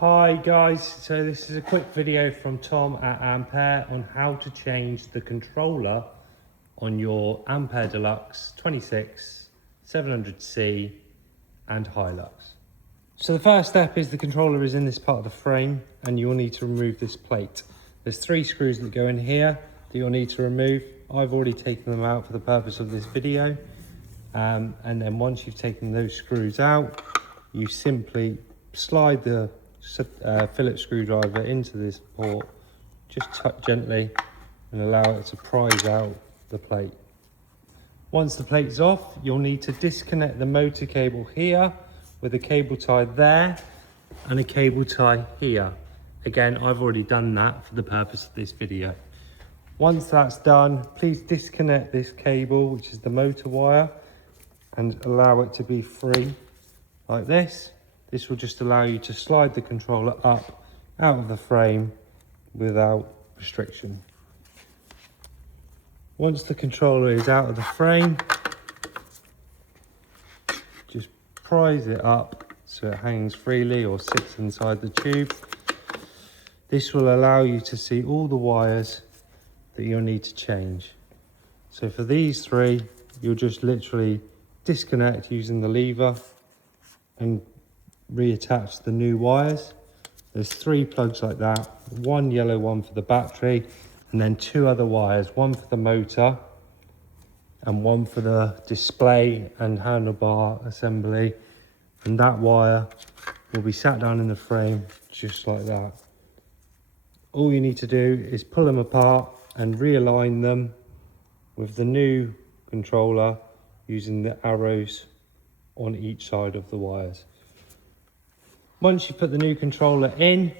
Hi guys, so this is a quick video from Tom at Ampere on how to change the controller on your Ampere Deluxe 26, 700C and Hilux. So the first step is the controller is in this part of the frame and you'll need to remove this plate. There's 3 screws that go in here that you'll need to remove. I've already taken them out for the purpose of this video. And then once you've taken those screws out, you simply slide the Phillips screwdriver into this port, just tuck gently and allow it to prise out the plate. Once the plate's off, you'll need to disconnect the motor cable here with a cable tie there and a cable tie here. Again, I've already done that for the purpose of this video. Once that's done, please disconnect this cable, which is the motor wire, and allow it to be free like this. This will just allow you to slide the controller up out of the frame without restriction. Once the controller is out of the frame, just prise it up so it hangs freely or sits inside the tube. This will allow you to see all the wires that you'll need to change. So for these 3, you'll just literally disconnect using the lever and reattach the new wires. There's 3 plugs like that, 1 yellow one for the battery, and then 2 other wires, 1 for the motor and 1 for the display and handlebar assembly. And that wire will be sat down in the frame just like that. All you need to do is pull them apart and realign them with the new controller using the arrows on each side of the wires. Once you put the new controller in,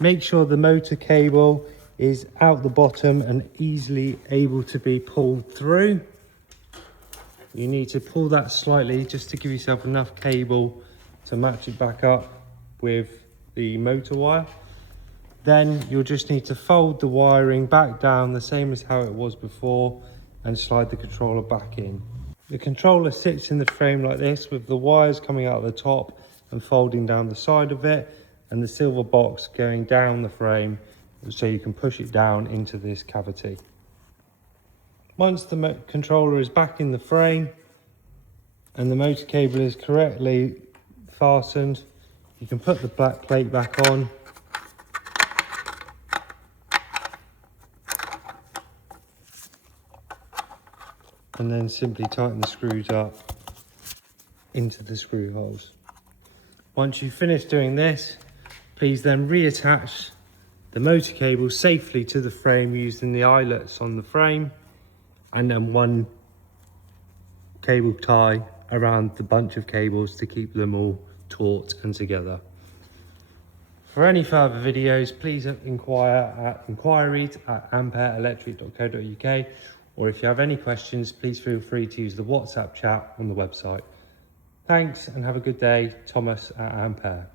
make sure the motor cable is out the bottom and easily able to be pulled through. You need to pull that slightly just to give yourself enough cable to match it back up with the motor wire. Then you'll just need to fold the wiring back down the same as how it was before and slide the controller back in. The controller sits in the frame like this with the wires coming out of the top and folding down the side of it, and the silver box going down the frame so you can push it down into this cavity. Once the controller is back in the frame and the motor cable is correctly fastened, you can put the black plate back on and then simply tighten the screws up into the screw holes. Once you've finished doing this, please then reattach the motor cable safely to the frame using the eyelets on the frame, and then 1 cable tie around the bunch of cables to keep them all taut and together. For any further videos, please inquire at inquiries@ampereelectric.co.uk, or if you have any questions, please feel free to use the WhatsApp chat on the website. Thanks and have a good day. Thomas at Ampere.